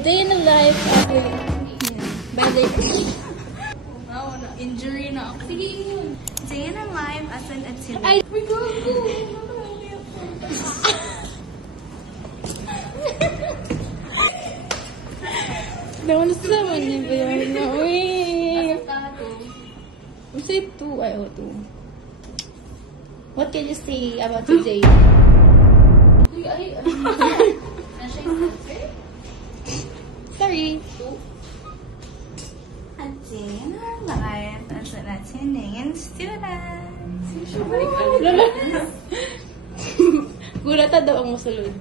Day in the life of a ballet. Wow, na-injury na ako. Sige, yun. Day in the life as an attendant. Ay! We go! Dawan sa man niya ba yun? Uy! Say 2. Ay, 2. What can you say about today? Sorry. A day in our life as an attending student. Gulata daw ang masulod.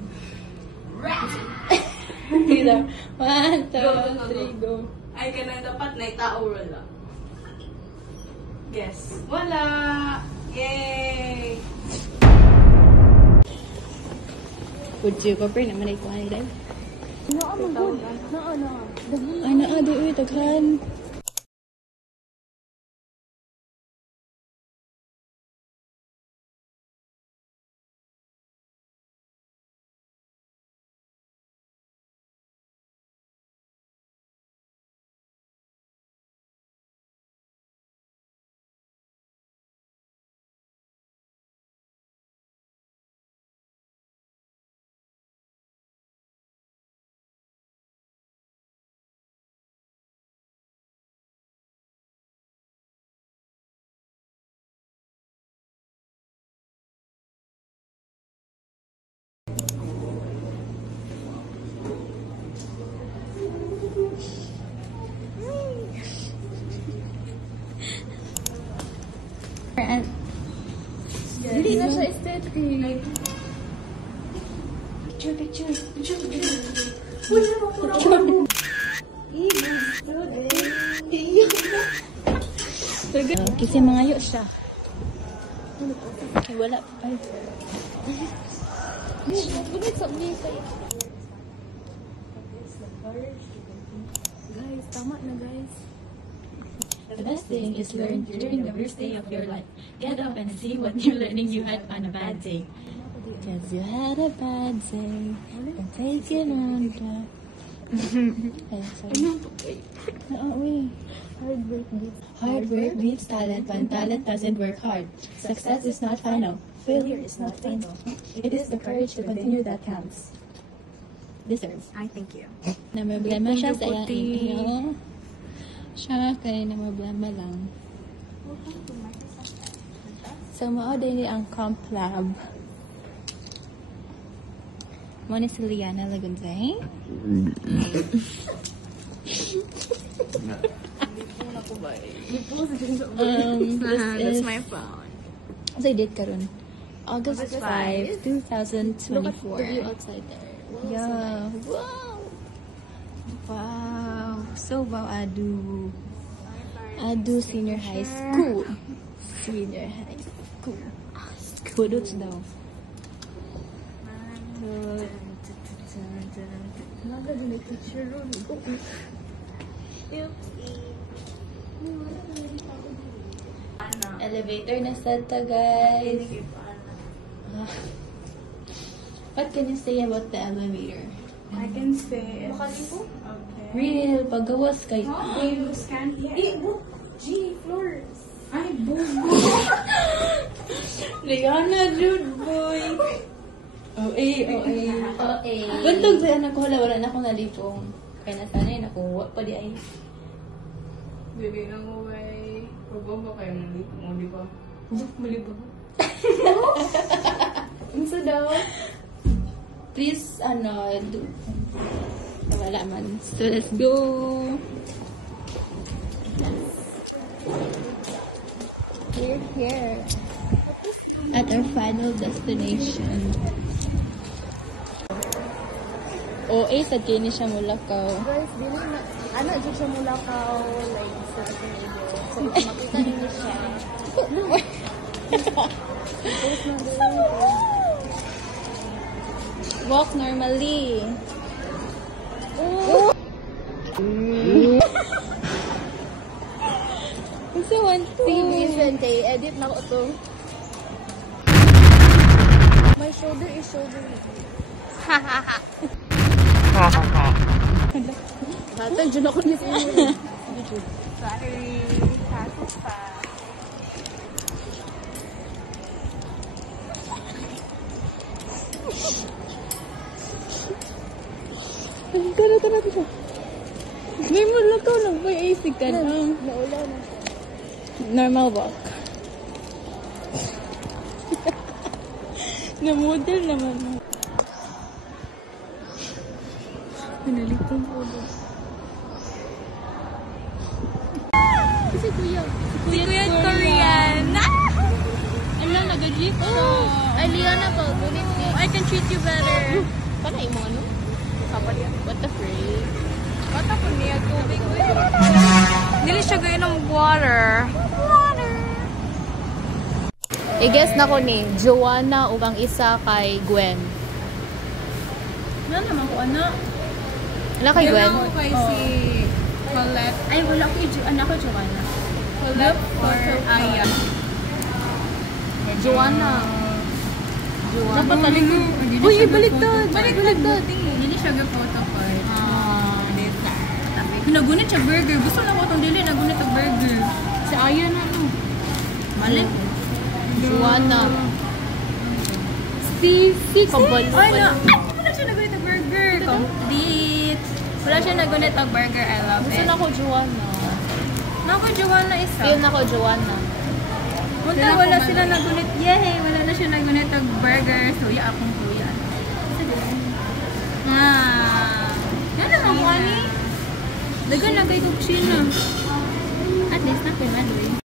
Dito. 1, 2, 3, go. Ay, ganun dapat na itao wala. Guess. Wala! Yay! Good you, Copper. Naman ay kuhan nila. No, good. No. Ay, naado. Uy, taghan. Hindi na siya aesthetic. Picture. Kasi mangayo siya. Ay, wala. Ay. Guys, tama na guys. The best thing is learn during the worst day of your life. Get up and see what new learning you had on a bad day. Because you had a bad day. And take it on the... Ay, sorry. Wait. Hard work beats talent when talent doesn't work hard. Success is not final. Failure is not final. It is the courage to continue that counts. Deserve. I thank you. Namablema siya sa iyang inyo. Siya kay namablema lang. So, mao din ang comp lab. Mo ni si Liana Lagunzay. That's my phone. So, I did karon. August 5, 2024. Look at the view outside there. Yeah. Wow. Wow. So, wow, Adu Senior High School. Senior High School. Kudots daw. Elevator na Santa, guys. What can you say about the elevator? I can say it's... Okay. Real, pagawas kay... You scan here. G, floors. Ay, boom. Rihanna, Jude, boy. OA. Bantog sa anak ko, wala na akong nalipong. Kaya nasanay, nakuha pa di ay. Dili na mo ay... Pagbawa ba kayo mo, di ba? Malibog. Unsa daw? Please, wala man. So, let's go. We're here at our final destination. OA sa kini siya Mulakaw. Guys, dili na... Ano, dyan siya mula ka like, sa video. So, makita niyo siya. Walk normally. Kasi one, two. Listen, kay edit na ko to. My shoulder is shouldering. Ate, dyan ako niya sa inyo. Sorry. Kaso pa. Tara. May mulakaw lang. May AC ka na. Naula na. Normal walk. Na-model naman. Pinalitong po doon. Si Kuya. Si Kuya Korean. I'm lang nag-jeep. Ay, Liana pa. Gunit niya. I can treat you better. Panay mo ano? What the freak? Bata ko niya tubig. Dili siya gaya ng water. I-guess na ko ni Joanna ug ang isa kay Gwen. Ano naman ko, ano? Wala kay Gwen? Ako kay si Colette. Ay, wala ko yung anak ko, Joanna. Colette or Aya. Joanna. Dapat talaga. Uy, baliktad. Baliktad. Hindi siya ga-photo ko. Nagunit siya burger. Gusto na ko itong dili. Nagunit ang burger. Si Aya na, no? Mali. Joanna. Si Complete. Ay, na. Wala siya nagunit ang burger. Complete. Wala siya nagunit ang burger. I love Gusto it. na ko Joanna. Naku, Joanna isa. Yun ako Joanna. Punta, wala sila nagunit. Yay! Wala na siya nagunit ang burger. Suya akong kuya. Yan naman, Kwani. Dagan na kay Kuksina. At least na pinaloy.